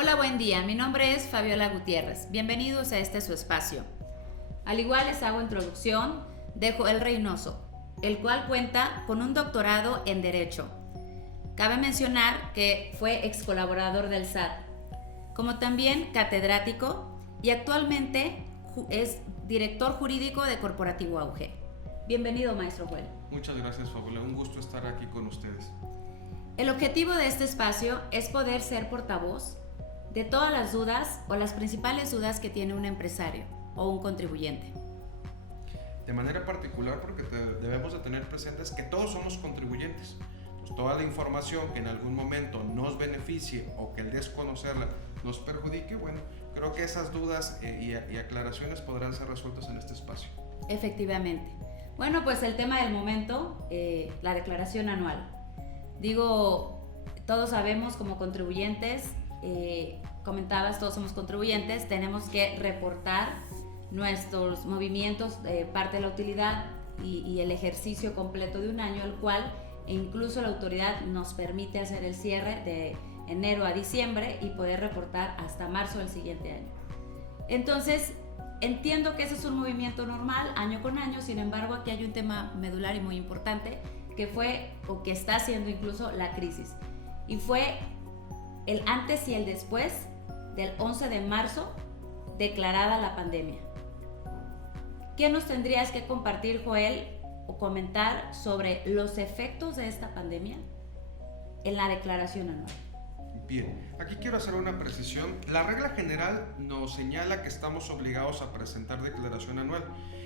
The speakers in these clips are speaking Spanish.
Hola, buen día. Mi nombre es Fabiola Gutiérrez. Bienvenidos a este su espacio. Al igual les hago introducción de Joel Reynoso, el cual cuenta con un doctorado en Derecho. Cabe mencionar que fue ex colaborador del SAT, como también catedrático y actualmente es director jurídico de Corporativo Auge. Bienvenido, maestro Joel. Muchas gracias, Fabiola. Un gusto estar aquí con ustedes. El objetivo de este espacio es poder ser portavoz de todas las dudas o las principales dudas que tiene un empresario o un contribuyente. De manera particular, porque debemos de tener presentes que todos somos contribuyentes. Pues toda la información que en algún momento nos beneficie o que el desconocerla nos perjudique, bueno, creo que esas dudas y aclaraciones podrán ser resueltas en este espacio. Efectivamente. Bueno, pues el tema del momento, la declaración anual. Todos sabemos como contribuyentes, comentabas, todos somos contribuyentes, tenemos que reportar nuestros movimientos, parte de la utilidad y el ejercicio completo de un año, el cual incluso la autoridad nos permite hacer el cierre de enero a diciembre y poder reportar hasta marzo del siguiente año. Entonces, entiendo que ese es un movimiento normal, año con año. Sin embargo, aquí hay un tema medular y muy importante que fue o que está siendo incluso la crisis, y fue el antes y el después del 11 de marzo declarada la pandemia. ¿Qué nos tendrías que compartir, Joel, o comentar sobre los efectos de esta pandemia en la declaración anual? Bien, aquí quiero hacer una precisión. La regla general nos señala que estamos obligados a presentar declaración anual.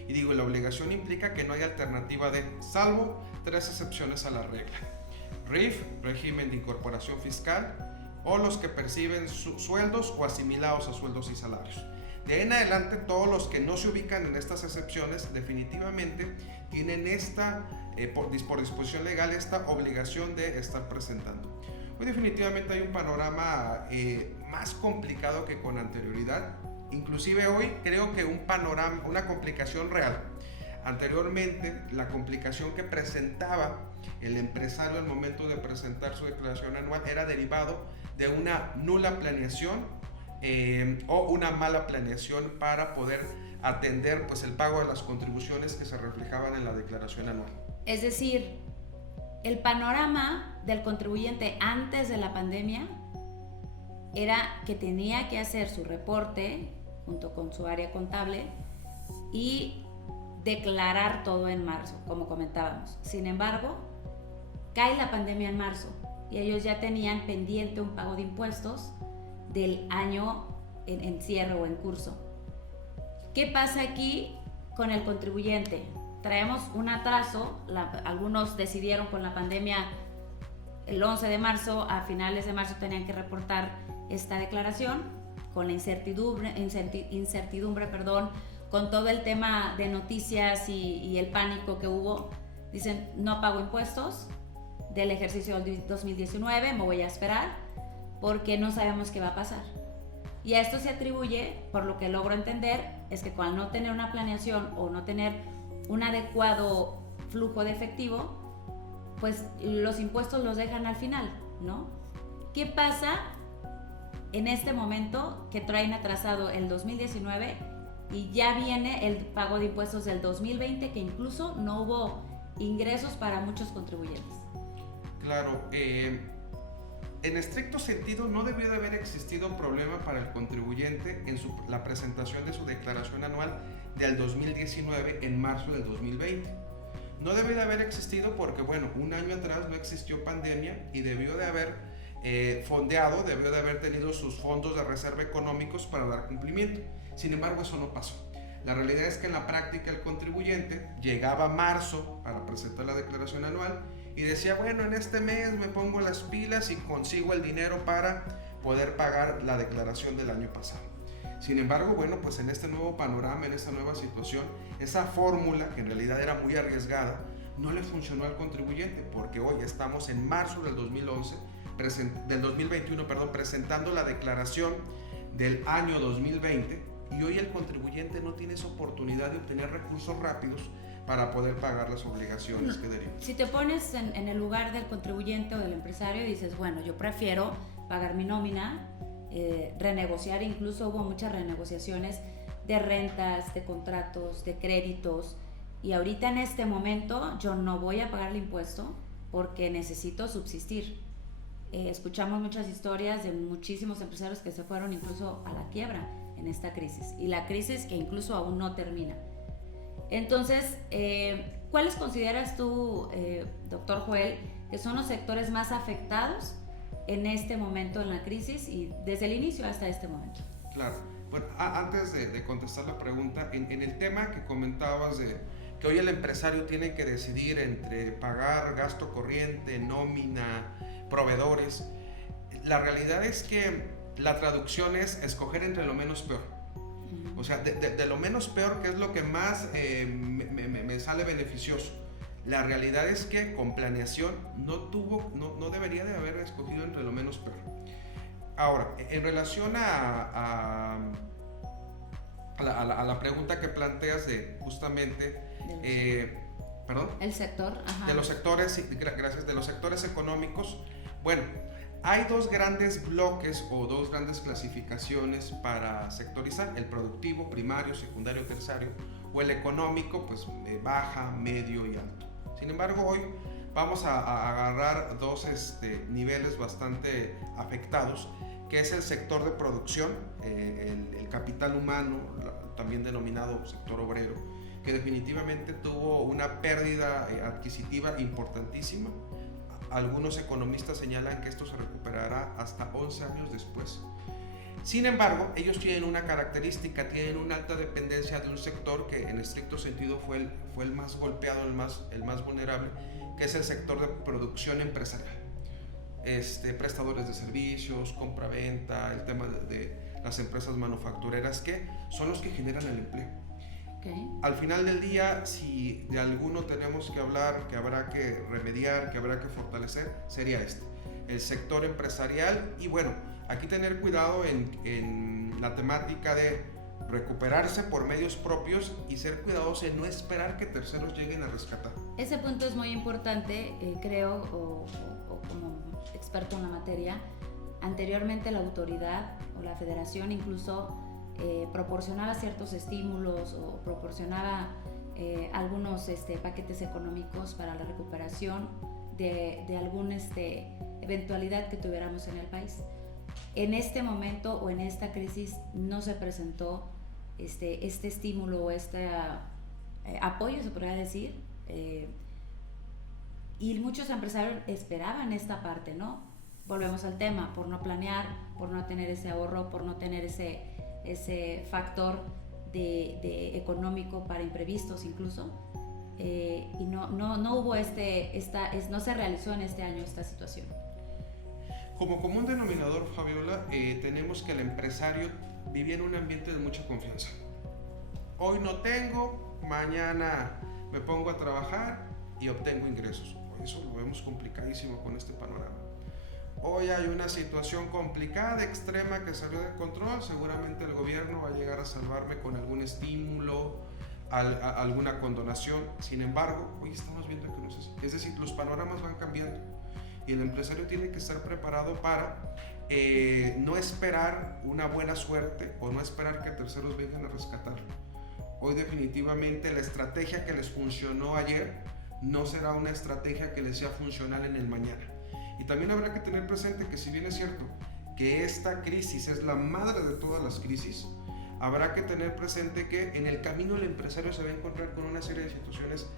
Y digo, la obligación implica que no hay alternativa salvo 3 excepciones a la regla. RIF, régimen de incorporación fiscal, o los que perciben sueldos o asimilados a sueldos y salarios. De ahí en adelante, todos los que no se ubican en estas excepciones definitivamente tienen por disposición legal esta obligación de estar presentando. Hoy definitivamente hay un panorama más complicado que con anterioridad. Inclusive hoy creo que una complicación real. Anteriormente, la complicación que presentaba el empresario al momento de presentar su declaración anual era derivado de una nula planeación o una mala planeación para poder atender pues, el pago de las contribuciones que se reflejaban en la declaración anual. Es decir, el panorama del contribuyente antes de la pandemia era que tenía que hacer su reporte junto con su área contable y declarar todo en marzo, como comentábamos. Sin embargo, cae la pandemia en marzo y ellos ya tenían pendiente un pago de impuestos del año en cierre o en curso. ¿Qué pasa aquí con el contribuyente? Traemos un atraso, algunos decidieron con la pandemia el 11 de marzo, a finales de marzo tenían que reportar esta declaración, con la incertidumbre, con todo el tema de noticias y el pánico que hubo. Dicen, no pago impuestos del ejercicio del 2019, me voy a esperar porque no sabemos qué va a pasar. Y a esto se atribuye, por lo que logro entender, es que al no tener una planeación o no tener un adecuado flujo de efectivo, pues los impuestos los dejan al final, ¿no? ¿Qué pasa en este momento que traen atrasado el 2019 y ya viene el pago de impuestos del 2020, que incluso no hubo ingresos para muchos contribuyentes? Claro, en estricto sentido no debió de haber existido problema para el contribuyente en la presentación de su declaración anual del 2019 en marzo del 2020. No debió de haber existido porque, bueno, un año atrás no existió pandemia y debió de haber debió de haber tenido sus fondos de reserva económicos para dar cumplimiento. Sin embargo, eso no pasó. La realidad es que en la práctica el contribuyente llegaba a marzo para presentar la declaración anual y decía, bueno, en este mes me pongo las pilas y consigo el dinero para poder pagar la declaración del año pasado. Sin embargo, bueno, pues en este nuevo panorama, en esta nueva situación, esa fórmula, que en realidad era muy arriesgada, no le funcionó al contribuyente, porque hoy estamos en marzo del 2021, presentando la declaración del año 2020, y hoy el contribuyente no tiene esa oportunidad de obtener recursos rápidos para poder pagar las obligaciones que derivan. Si te pones en el lugar del contribuyente o del empresario y dices, bueno, yo prefiero pagar mi nómina, renegociar, incluso hubo muchas renegociaciones de rentas, de contratos, de créditos, y ahorita en este momento yo no voy a pagar el impuesto porque necesito subsistir. Escuchamos muchas historias de muchísimos empresarios que se fueron incluso a la quiebra en esta crisis, y la crisis que incluso aún no termina. Entonces, ¿cuáles consideras tú, doctor Joel, que son los sectores más afectados en este momento en la crisis y desde el inicio hasta este momento? Claro. Bueno, antes de contestar la pregunta, en el tema que comentabas de que hoy el empresario tiene que decidir entre pagar gasto corriente, nómina, proveedores, la realidad es que la traducción es escoger entre lo menos peor. O sea, de lo menos peor, que es lo que más me sale beneficioso. La realidad es que con planeación no debería de haber escogido entre lo menos peor. Ahora, en relación a la pregunta que planteas de justamente, perdón, el sector, ajá. De los sectores, gracias, de los sectores económicos, bueno, hay dos grandes bloques o dos grandes clasificaciones para sectorizar: el productivo, primario, secundario, terciario, o el económico, pues baja, medio y alto. Sin embargo, hoy vamos a agarrar dos niveles bastante afectados, que es el sector de producción, el capital humano, también denominado sector obrero, que definitivamente tuvo una pérdida adquisitiva importantísima. Algunos economistas señalan que esto se recuperará hasta 11 años después. Sin embargo, ellos tienen una característica, tienen una alta dependencia de un sector que en estricto sentido fue el más golpeado, el más vulnerable, que es el sector de producción empresarial. Prestadores de servicios, compra-venta, el tema de las empresas manufactureras, que son los que generan el empleo. Okay. Al final del día, si de alguno tenemos que hablar, que habrá que remediar, que habrá que fortalecer, sería el sector empresarial. Y bueno, aquí tener cuidado en la temática de recuperarse por medios propios y ser cuidadosos en no esperar que terceros lleguen a rescatar. Ese punto es muy importante, creo, o como experto en la materia. Anteriormente la autoridad o la federación incluso proporcionaba ciertos estímulos o proporcionaba algunos paquetes económicos para la recuperación de alguna eventualidad que tuviéramos en el país. En este momento o en esta crisis no se presentó este estímulo o apoyo, se podría decir, y muchos empresarios esperaban esta parte, ¿no? Volvemos al tema, por no planear, por no tener ese ahorro, por no tener ese factor de económico para imprevistos incluso, y no hubo no se realizó en este año esta situación. Como común denominador, Fabiola, tenemos que el empresario vivía en un ambiente de mucha confianza. Hoy no tengo, mañana me pongo a trabajar y obtengo ingresos. Por eso lo vemos complicadísimo con este panorama. Hoy hay una situación complicada, extrema, que salió de control. Seguramente el gobierno va a llegar a salvarme con algún estímulo, alguna condonación. Sin embargo, hoy estamos viendo que no es así. Es decir, los panoramas van cambiando y el empresario tiene que estar preparado para no esperar una buena suerte o no esperar que terceros vengan a rescatarlo. Hoy definitivamente la estrategia que les funcionó ayer no será una estrategia que les sea funcional en el mañana. Y también habrá que tener presente que, si bien es cierto que esta crisis es la madre de todas las crisis, habrá que tener presente que en el camino el empresario se va a encontrar con una serie de situaciones,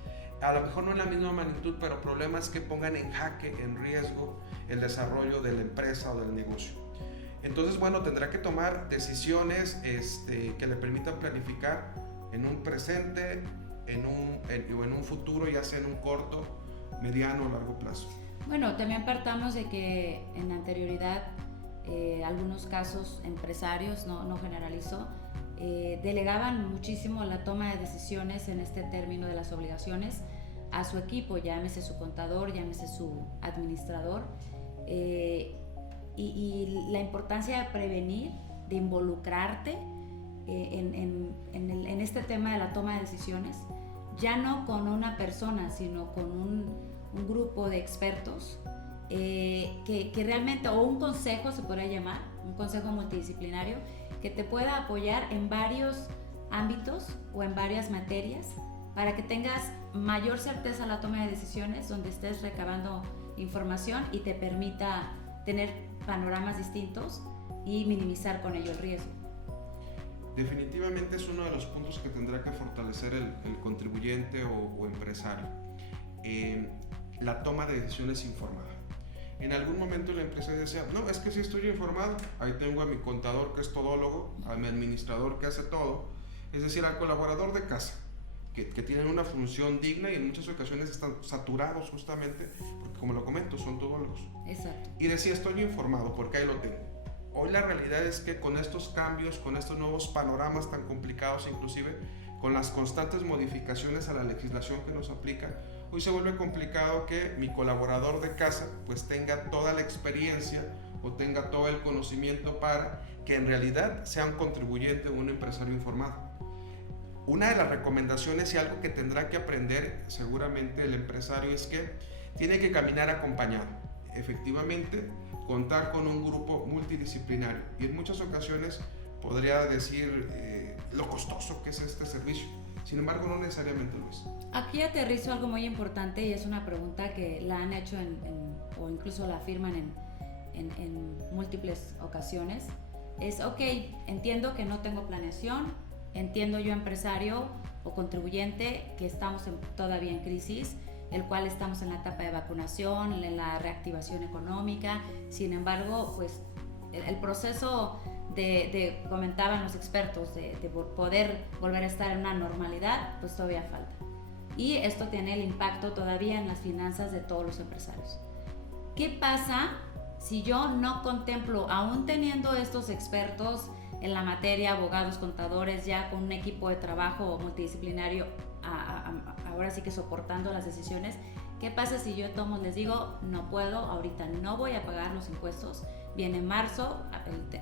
a lo mejor no en la misma magnitud, pero problemas que pongan en jaque, en riesgo, el desarrollo de la empresa o del negocio. Entonces, bueno, tendrá que tomar decisiones que le permitan planificar en un presente, o en un futuro, ya sea en un corto, mediano o largo plazo. Bueno, también partamos de que en anterioridad algunos casos empresarios, no generalizo, delegaban muchísimo la toma de decisiones en este término de las obligaciones a su equipo, llámese su contador, llámese su administrador, y la importancia de prevenir, de involucrarte en este tema de la toma de decisiones, ya no con una persona, sino con un grupo de expertos que realmente, o un consejo se podría llamar, un consejo multidisciplinario, que te pueda apoyar en varios ámbitos o en varias materias para que tengas mayor certeza a la toma de decisiones, donde estés recabando información y te permita tener panoramas distintos y minimizar con ello el riesgo. Definitivamente es uno de los puntos que tendrá que fortalecer el contribuyente o empresario. La toma de decisiones informada. En algún momento la empresa decía, no, es que sí estoy informado, ahí tengo a mi contador que es todólogo, a mi administrador que hace todo, es decir, al colaborador de casa, que tienen una función digna y en muchas ocasiones están saturados justamente, porque como lo comento, son todólogos. Exacto. Y decía, estoy informado porque ahí lo tengo. Hoy la realidad es que con estos cambios, con estos nuevos panoramas tan complicados, inclusive con las constantes modificaciones a la legislación que nos aplica, hoy se vuelve complicado que mi colaborador de casa pues tenga toda la experiencia o tenga todo el conocimiento para que en realidad sea un contribuyente o un empresario informado. Una de las recomendaciones y algo que tendrá que aprender seguramente el empresario es que tiene que caminar acompañado. Efectivamente, contar con un grupo multidisciplinario y en muchas ocasiones podría decir lo costoso que es este servicio. Sin embargo, no necesariamente lo es. Aquí aterrizo algo muy importante y es una pregunta que la han hecho o incluso la afirman en múltiples ocasiones. Es, ok, entiendo que no tengo planeación, entiendo yo empresario o contribuyente que estamos todavía en crisis, el cual estamos en la etapa de vacunación, en la reactivación económica. Sin embargo, pues el proceso comentaban los expertos, de poder volver a estar en una normalidad, pues todavía falta. Y esto tiene el impacto todavía en las finanzas de todos los empresarios. ¿Qué pasa si yo no contemplo, aún teniendo estos expertos en la materia, abogados, contadores, ya con un equipo de trabajo multidisciplinario, ahora sí que soportando las decisiones? ¿Qué pasa si yo les digo, no puedo, ahorita no voy a pagar los impuestos? Viene marzo,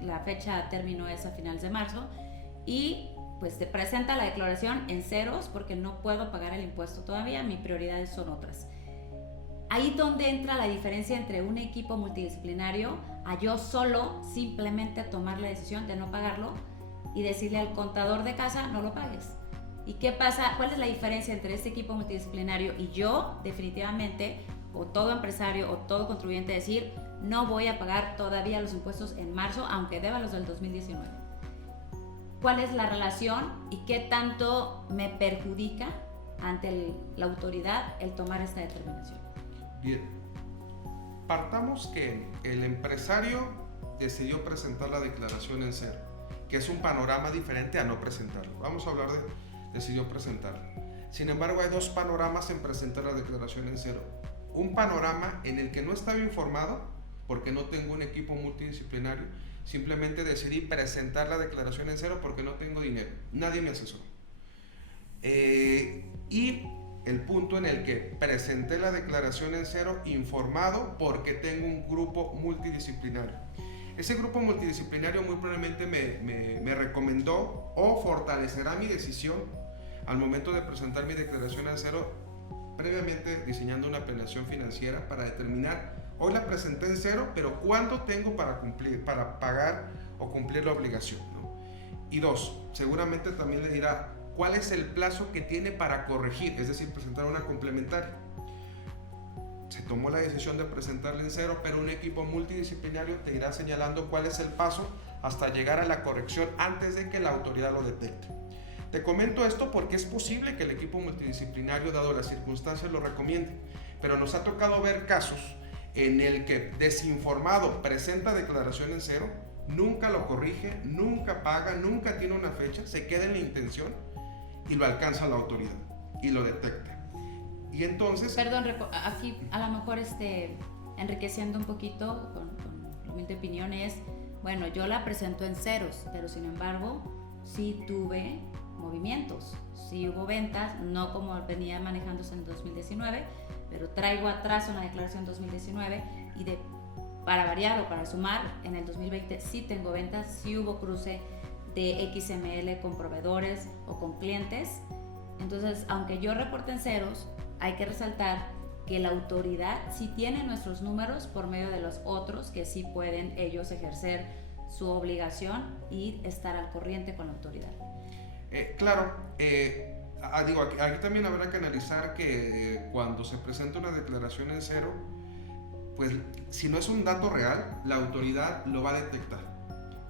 la fecha término es a finales de marzo, y pues se presenta la declaración en ceros porque no puedo pagar el impuesto todavía, mis prioridades son otras. Ahí donde entra la diferencia entre un equipo multidisciplinario a yo solo simplemente tomar la decisión de no pagarlo y decirle al contador de casa, no lo pagues. ¿Y qué pasa? ¿Cuál es la diferencia entre este equipo multidisciplinario y yo, definitivamente, o todo empresario o todo contribuyente, decir, no voy a pagar todavía los impuestos en marzo, aunque deba los del 2019? ¿Cuál es la relación y qué tanto me perjudica ante la autoridad el tomar esta determinación? Bien, partamos que el empresario decidió presentar la declaración en cero, que es un panorama diferente a no presentarlo. Vamos a hablar de decidió presentarla. Sin embargo, hay dos panoramas en presentar la declaración en cero. Un panorama en el que no estaba informado porque no tengo un equipo multidisciplinario, simplemente decidí presentar la declaración en cero porque no tengo dinero, nadie me asesoró. Y el punto en el que presenté la declaración en cero informado porque tengo un grupo multidisciplinario. Ese grupo multidisciplinario muy probablemente me recomendó o fortalecerá mi decisión al momento de presentar mi declaración en cero, previamente diseñando una planeación financiera para determinar, hoy la presenté en cero, pero ¿cuánto tengo para pagar o cumplir la obligación, ¿no? Y dos, seguramente también le dirá cuál es el plazo que tiene para corregir, es decir, presentar una complementaria. Se tomó la decisión de presentarla en cero, pero un equipo multidisciplinario te irá señalando cuál es el paso hasta llegar a la corrección antes de que la autoridad lo detecte. Te comento esto porque es posible que el equipo multidisciplinario, dado las circunstancias, lo recomiende, pero nos ha tocado ver casos en el que desinformado presenta declaración en cero, nunca lo corrige, nunca paga, nunca tiene una fecha, se queda en la intención y lo alcanza la autoridad y lo detecta. Y entonces... Perdón, aquí a lo mejor enriqueciendo un poquito con la humilde opinión es, bueno, yo la presento en ceros, pero sin embargo sí tuve movimientos, sí hubo ventas, no como venía manejándose en 2019, pero traigo atraso en la declaración 2019 y para variar o para sumar, en el 2020 sí tengo ventas, sí hubo cruce de XML con proveedores o con clientes. Entonces, aunque yo reporte en ceros, hay que resaltar que la autoridad sí tiene nuestros números por medio de los otros que sí pueden ellos ejercer su obligación y estar al corriente con la autoridad. Claro, digo, aquí también habrá que analizar que cuando se presenta una declaración en cero, pues si no es un dato real, la autoridad lo va a detectar.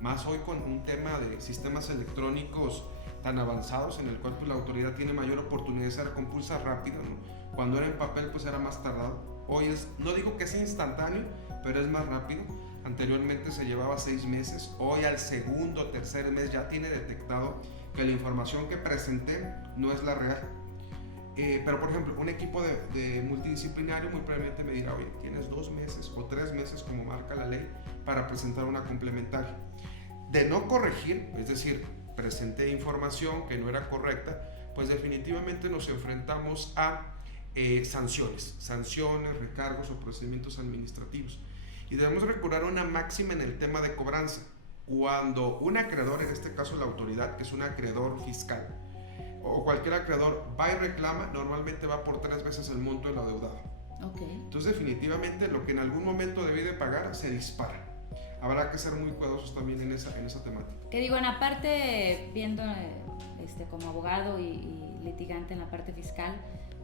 Más hoy con un tema de sistemas electrónicos tan avanzados en el cual pues, la autoridad tiene mayor oportunidad de ser compulsa rápido, ¿no? Cuando era en papel pues era más tardado. Hoy es, no digo que sea instantáneo, pero es más rápido. Anteriormente se llevaba 6 meses, hoy al segundo o tercer mes ya tiene detectado que la información que presenté no es la real. Pero por ejemplo, un equipo de multidisciplinario muy probablemente me dirá, oye, tienes 2 meses o 3 meses como marca la ley para presentar una complementaria. De no corregir, es decir, presenté información que no era correcta, pues definitivamente nos enfrentamos a sanciones, recargos o procedimientos administrativos. Y debemos recurrir a una máxima en el tema de cobranza. Cuando un acreedor, en este caso la autoridad, que es un acreedor fiscal, o cualquier acreedor va y reclama, normalmente va por 3 veces el monto del adeudado. Okay. Entonces definitivamente lo que en algún momento debí de pagar se dispara. Habrá que ser muy cuidadosos también en esa temática. Que digo, en la parte, viendo como abogado y litigante en la parte fiscal,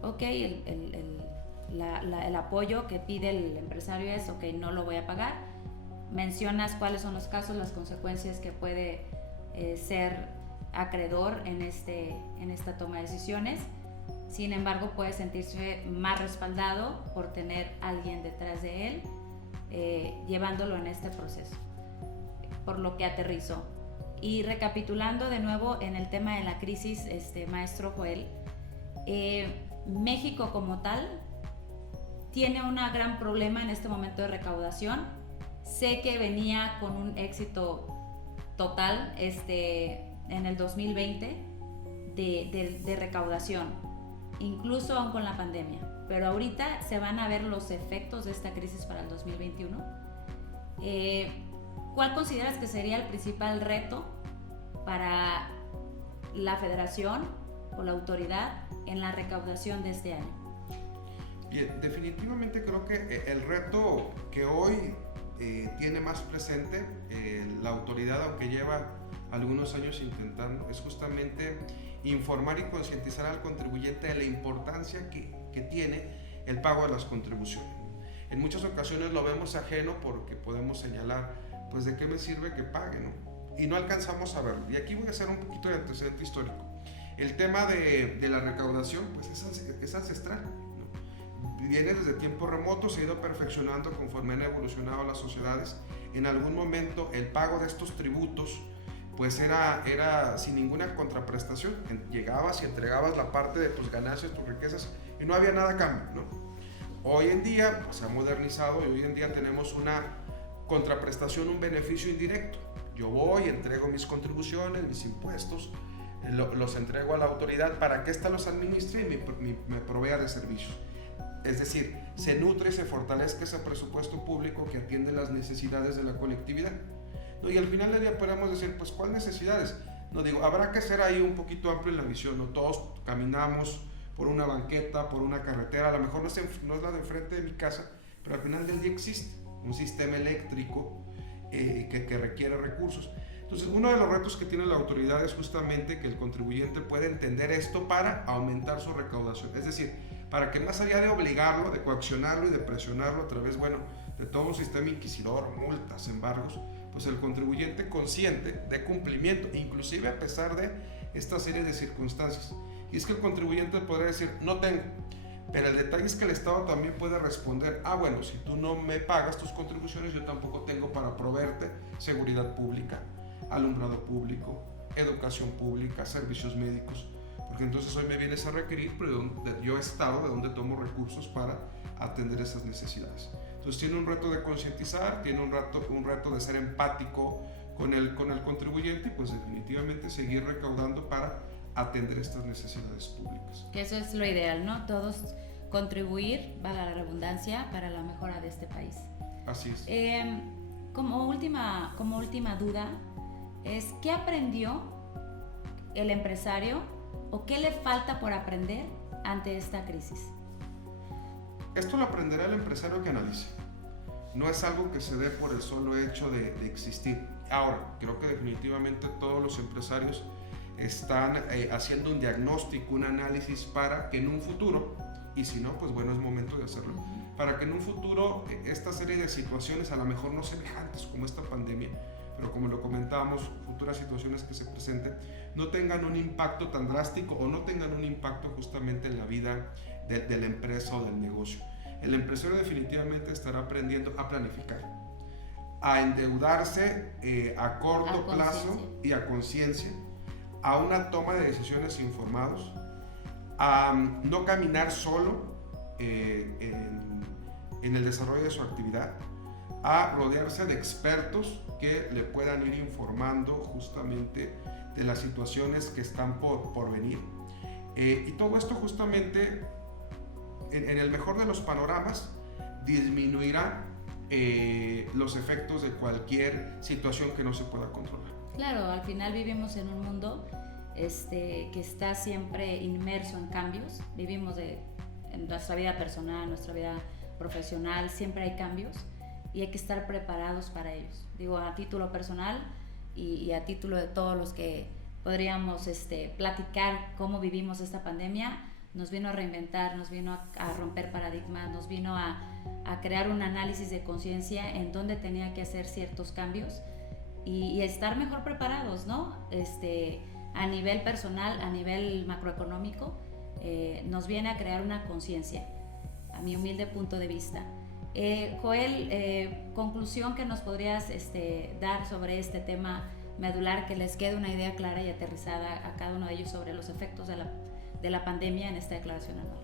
ok, el apoyo que pide el empresario es, ok, no lo voy a pagar. Mencionas cuáles son los casos, las consecuencias que puede ser acreedor en esta toma de decisiones. Sin embargo, puede sentirse más respaldado por tener a alguien detrás de él llevándolo en este proceso, por lo que aterrizó. Y recapitulando de nuevo en el tema de la crisis, maestro Joel, México como tal tiene un gran problema en este momento de recaudación. Sé que venía con un éxito total en el 2020 de recaudación, incluso aún con la pandemia. Pero ahorita se van a ver los efectos de esta crisis para el 2021. ¿Cuál consideras que sería el principal reto para la federación o la autoridad en la recaudación de este año? Bien, definitivamente creo que el reto que hoy tiene más presente la autoridad, aunque lleva algunos años intentando, es justamente informar y concientizar al contribuyente de la importancia que tiene el pago de las contribuciones. En muchas ocasiones lo vemos ajeno porque podemos señalar, pues de qué me sirve que pague, ¿no? Y no alcanzamos a verlo. Y aquí voy a hacer un poquito de antecedente histórico. El tema de la recaudación, pues es ancestral, ¿no? Viene desde tiempos remotos, se ha ido perfeccionando conforme han evolucionado las sociedades. En algún momento el pago de estos tributos pues era sin ninguna contraprestación. Llegabas y entregabas la parte de tus ganancias, tus riquezas, y no había nada a cambio, ¿no? Hoy en día pues, se ha modernizado y hoy en día tenemos una contraprestación, un beneficio indirecto. Yo voy, entrego mis contribuciones, mis impuestos, los entrego a la autoridad para que ésta los administre y me provea de servicios. Es decir, se nutre y se fortalezca ese presupuesto público que atiende las necesidades de la colectividad. ¿No? Y al final del día podemos decir, pues, ¿cuáles necesidades? No digo, habrá que ser ahí un poquito amplio en la visión, ¿no? Todos caminamos por una banqueta, por una carretera, a lo mejor no es la de enfrente de mi casa, pero al final del día existe un sistema eléctrico que requiere recursos. Entonces, uno de los retos que tiene la autoridad es justamente que el contribuyente pueda entender esto para aumentar su recaudación. Es decir, para que más allá de obligarlo, de coaccionarlo y de presionarlo a través, de todo un sistema inquisidor, multas, embargos, pues el contribuyente consciente de cumplimiento, inclusive a pesar de esta serie de circunstancias. Y es que el contribuyente podrá decir, no tengo, pero el detalle es que el Estado también puede responder, bueno, si tú no me pagas tus contribuciones, yo tampoco tengo para proveerte seguridad pública, alumbrado público, educación pública, servicios médicos, porque entonces hoy me vienes a requerir, pero yo Estado, de dónde tomo recursos para atender esas necesidades. Entonces tiene un reto de concientizar, tiene un reto de ser empático con el contribuyente y pues definitivamente seguir recaudando para atender estas necesidades públicas. Que eso es lo ideal, ¿no? Todos contribuir, valga la redundancia, para la mejora de este país. Así es. Como última duda, ¿qué aprendió el empresario o qué le falta por aprender ante esta crisis? Esto lo aprenderá el empresario que analice. No es algo que se dé por el solo hecho de existir. Ahora, creo que definitivamente todos los empresarios están haciendo un diagnóstico, un análisis para que en un futuro, y si no, pues bueno, es momento de hacerlo, para que en un futuro esta serie de situaciones, a lo mejor no semejantes como esta pandemia, pero como lo comentábamos, futuras situaciones que se presenten, no tengan un impacto tan drástico o no tengan un impacto justamente en la vida de la empresa o del negocio. El empresario definitivamente estará aprendiendo a planificar, a endeudarse a corto plazo y a conciencia, a una toma de decisiones informados, a no caminar solo en el desarrollo de su actividad, a rodearse de expertos que le puedan ir informando justamente de las situaciones que están por venir. Y todo esto justamente, en el mejor de los panoramas, disminuirá los efectos de cualquier situación que no se pueda controlar. Claro, al final vivimos en un mundo que está siempre inmerso en cambios. Vivimos en nuestra vida personal, nuestra vida profesional, siempre hay cambios y hay que estar preparados para ellos. Digo, a título personal y a título de todos los que podríamos platicar cómo vivimos esta pandemia, nos vino a reinventar, nos vino a romper paradigmas, nos vino a crear un análisis de conciencia en dónde tenía que hacer ciertos cambios y estar mejor preparados, ¿no? A nivel personal, a nivel macroeconómico, nos viene a crear una conciencia, a mi humilde punto de vista. Joel, conclusión que nos podrías dar sobre este tema medular, que les quede una idea clara y aterrizada a cada uno de ellos sobre los efectos de la pandemia en esta declaración anual.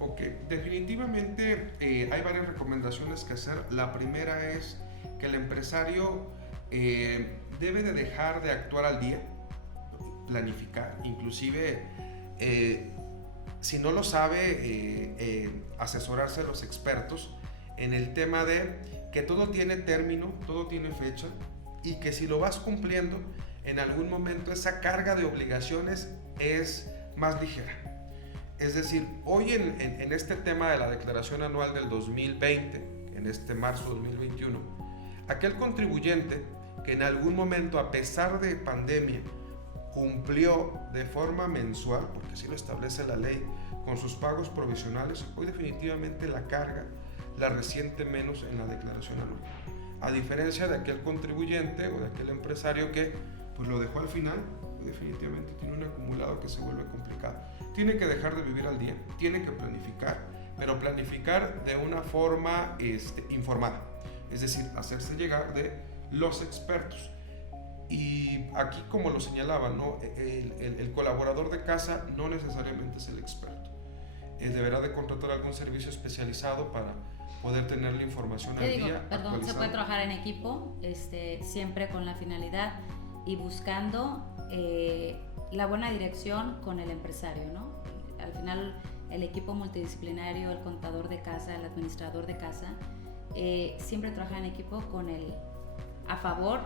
Ok, definitivamente hay varias recomendaciones que hacer. La primera es que el empresario debe de dejar de actuar al día, planificar, inclusive si no lo sabe, asesorarse de los expertos en el tema de que todo tiene término, todo tiene fecha, y que si lo vas cumpliendo, en algún momento esa carga de obligaciones es más ligera. Es decir, hoy en este tema de la declaración anual del 2020, en este marzo 2021, aquel contribuyente que en algún momento, a pesar de pandemia, cumplió de forma mensual, porque así lo establece la ley, con sus pagos provisionales, hoy definitivamente la carga la resiente menos en la declaración anual. A diferencia de aquel contribuyente o de aquel empresario que pues lo dejó al final, definitivamente tiene un acumulado que se vuelve complicado. Tiene que dejar de vivir al día, tiene que planificar, pero planificar de una forma informada, es decir, hacerse llegar de los expertos. Y aquí, como lo señalaba, ¿no? el colaborador de casa no necesariamente es el experto. Deberá de contratar algún servicio especializado para poder tener la información al día. Perdón, se puede trabajar en equipo, siempre con la finalidad y buscando la buena dirección con el empresario, ¿no? Al final, el equipo multidisciplinario, el contador de casa, el administrador de casa, siempre trabaja en equipo con el a favor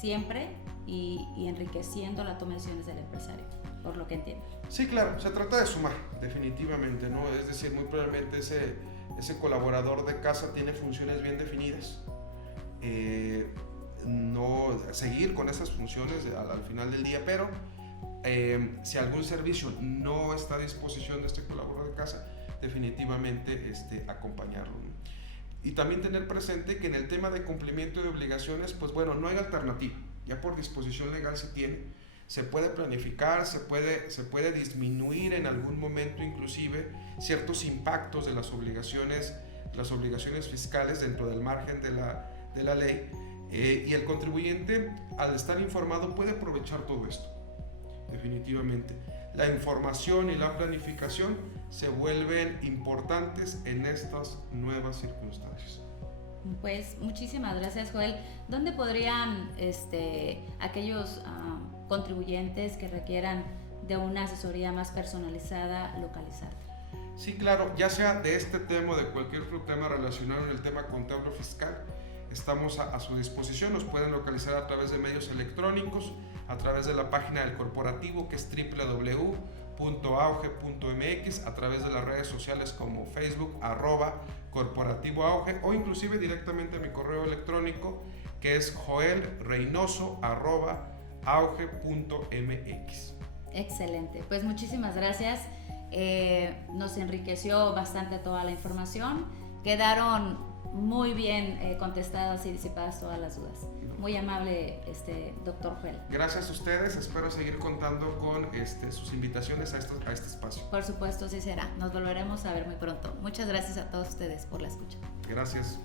siempre y enriqueciendo la toma de decisiones del empresario, por lo que entiendo. Sí, claro, se trata de sumar, definitivamente, ¿no? Es decir, muy probablemente ese colaborador de casa tiene funciones bien definidas. No seguir con esas funciones al final del día, pero si algún servicio no está a disposición de este colaborador de casa, definitivamente acompañarlo, ¿no? Y también tener presente que en el tema de cumplimiento de obligaciones, pues bueno, no hay alternativa. Ya por disposición legal se puede planificar, se puede disminuir en algún momento inclusive ciertos impactos de las obligaciones fiscales dentro del margen de la ley, y el contribuyente, al estar informado, puede aprovechar todo esto. Definitivamente la información y la planificación se vuelven importantes en estas nuevas circunstancias. Pues muchísimas gracias, Joel. ¿Dónde podrían aquellos contribuyentes que requieran de una asesoría más personalizada localizarte? Sí, claro, ya sea de este tema o de cualquier otro tema relacionado en el tema contable o fiscal, estamos a su disposición. Nos pueden localizar a través de medios electrónicos, a través de la página del corporativo, que es .auge.mx, a través de las redes sociales como Facebook @corporativoauge, o inclusive directamente a mi correo electrónico, que es joelreynoso@auge.mx. Excelente, pues muchísimas gracias. Nos enriqueció bastante toda la información. Quedaron muy bien contestadas y disipadas todas las dudas. Muy amable, doctor Joel. Gracias a ustedes, espero seguir contando con sus invitaciones a este espacio. Por supuesto, sí será. Nos volveremos a ver muy pronto. Muchas gracias a todos ustedes por la escucha. Gracias.